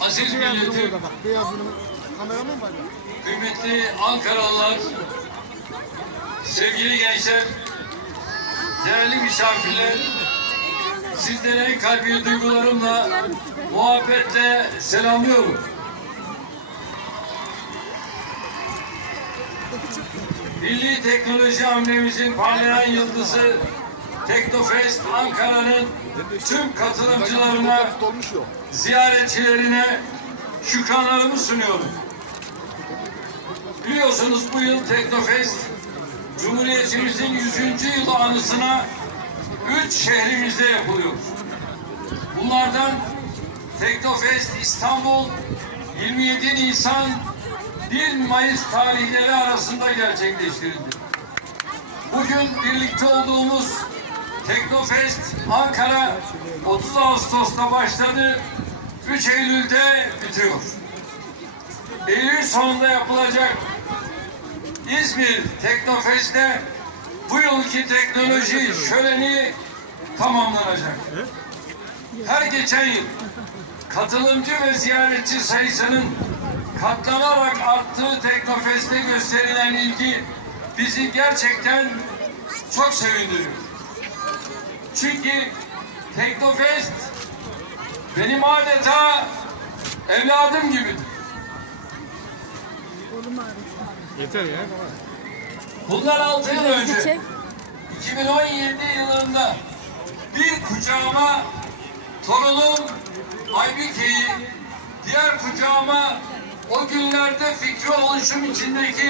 Aziz milletim, kıymetli Ankaralılar, sevgili gençler, değerli misafirler, sizleri en kalbi duygularımla, muhabbetle selamlıyorum. Milli teknoloji hamlemizin parlayan yıldızı Teknofest Ankara'nın tüm katılımcılarına, ziyaretçilerine şükranlarımı sunuyorum. Biliyorsunuz bu yıl Teknofest Cumhuriyetimizin 100. yılı anısına üç şehrimizde yapılıyor. Bunlardan Teknofest İstanbul 27 Nisan 1 Mayıs tarihleri arasında gerçekleştirildi. Bugün birlikte olduğumuz Teknofest Ankara 30 Ağustos'ta başladı. 3 Eylül'de bitiyor. Eylül sonunda yapılacak İzmir Teknofest'te bu yılki teknoloji şöleni tamamlanacak. Her geçen yıl katılımcı ve ziyaretçi sayısının katlanarak arttığı Teknofest'e gösterilen ilgi bizi gerçekten çok sevindiriyor. Çünkü Teknofest benim adeta evladım gibidir. Yeter ya. Bundan 6 yıl önce Çek. 2017 yılında bir kucağıma torunum Aybike'yi, diğer kucağıma o günlerde fikri oluşum içindeki